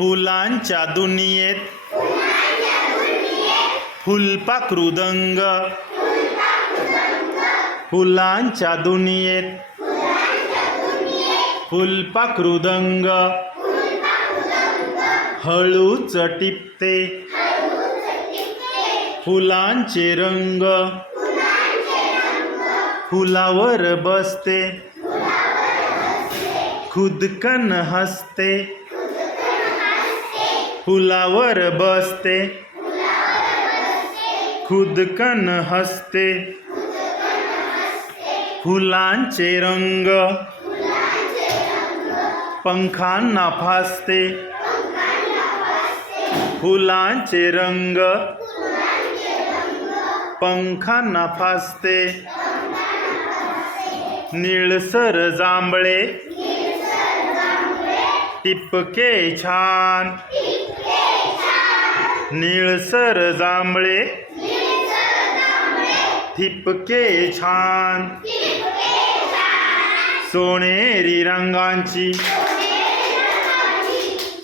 फुलांच्या दुनियेत फुलपाखरूदंग, फुलांच्या दुनियेत फुलपाखरूदंग, हळूच टिपते फुलांचे रंग, फुलावर बसते खुदकन हसते, फुलावर बसते खुदकन हसते, फुलांचे रंग पंखांना फासते, फुलांचे रंग पंखांना फासते, निळसर जांभळे टिपके छान, निळसर जांभळे ठिपके छान, सोनेरी रंगांची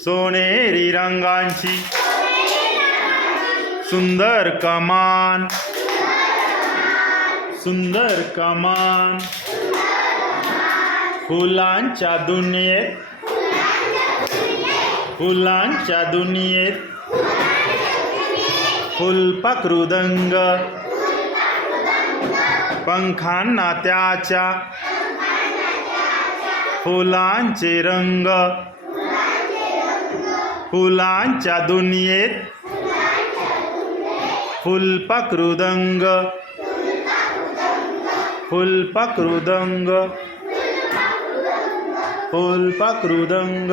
सोनेरी रंगांची सुंदर कमान, सुंदर कमान, फुलांच्या दुनियेत फुलांच्या दुनियेत फुलपाखरूदंग, पंखांना त्याच्या फुलांचे रंग, फुलांच्या दुनियेत फुलपाखरूदंग, फुलपाखरूदंग, फुलपाखरूदंग.